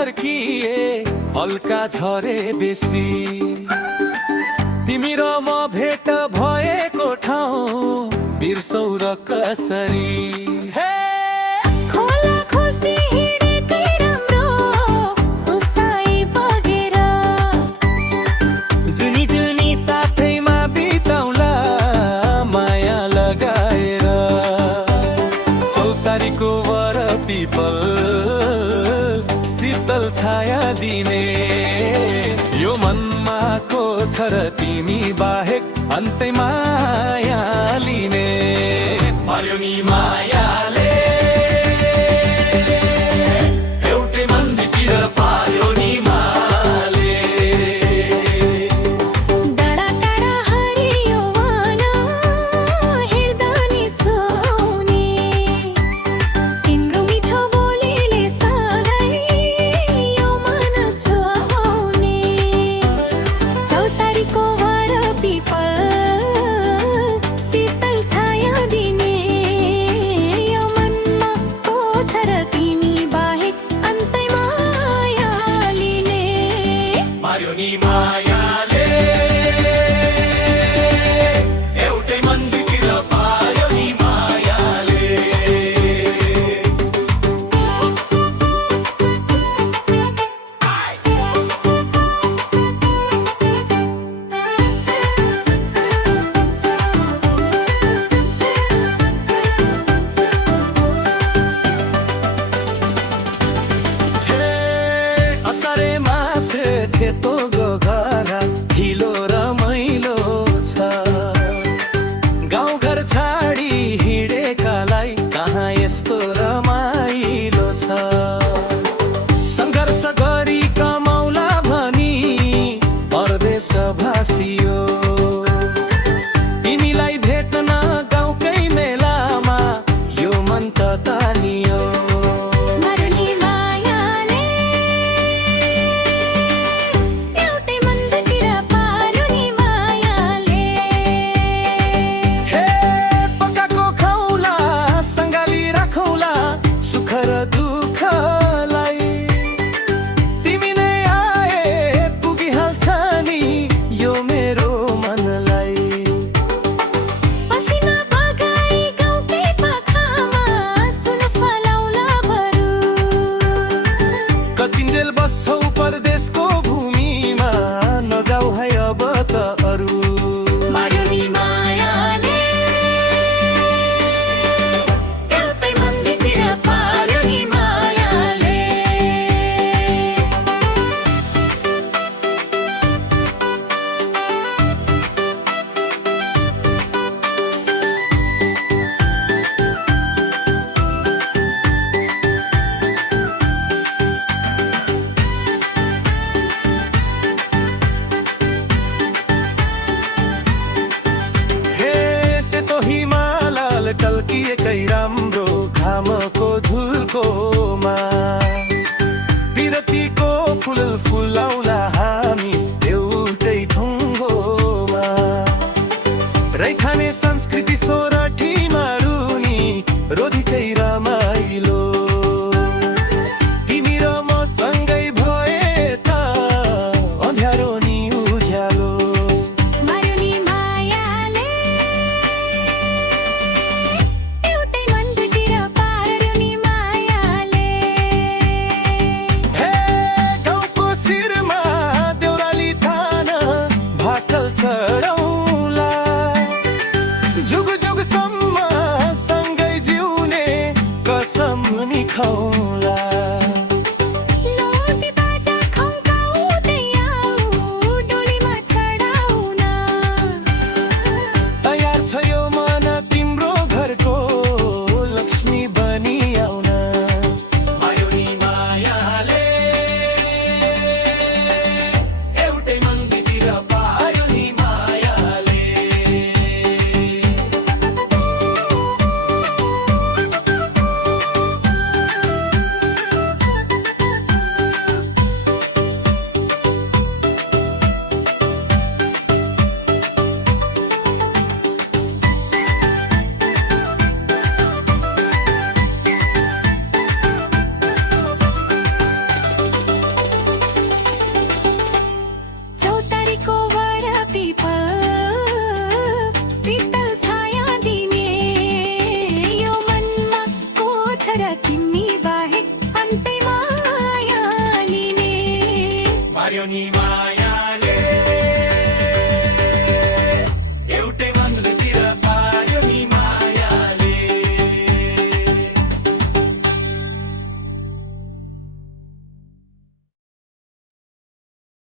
फर्किए हल्का झरे बेसी तिमी र म भेट भएको ठाउँ बिर्सौ र कसरी खोला खुसी हिँडेकै राम्रो सुसाइ बगेर जुनी जुनी साथैमा बिताउला माया लगाएर चौतारीको वर पिपल शीतल छाया दिने यो मनमा को छ र तिमी बाहेक अन्तै माया लिने मार्यो नि मायाले एउटै मन्दिरतिर पार्यो नि माले डाँडा काँडा हरियो वन हेर्दा नि सुहाउने तिम्रो मिठो बोलीले सधैँ यो मन छुहाउने चौतारीको वर पिपल शीतल छाया दिने यो मनमा को छ र तिमी बाहेक अन्तै माया लिने मार्यो नि मायाले एउटै मन्दिरतिर पार्यो नि मायाले असरे मासे खेतो गोघरा ढिलो रमाइलो छ गाउँघर छाडी हिँडेकालाई कहाँ यस्तो रमाइलो छ सङ्घर्ष गरी कमाउला भनी परदेश भासियो तिमीलाई भेट्न गाउँकै मेलामा यो मन त तानियो मार्यो नि मायाले एउटै मन्दिरतिर पार्यो नि मायाले हे पकाको खाउला सँगाली राखौला सुख र दुःखलाई तिमी नै आए पुगिहाल्छ नि यो मेरो मनलाई पसिना बगाई गाउँकै पाखामा सुन फलाउला बरु कतिन्जेल बस्छौ परदेशको भूमिमा नजाऊ है अब त अरू मार्यो नि मायाले एउटै मन्दिरतिर पार्यो नि मायाले हे सेतो हिमालल टल्किएकै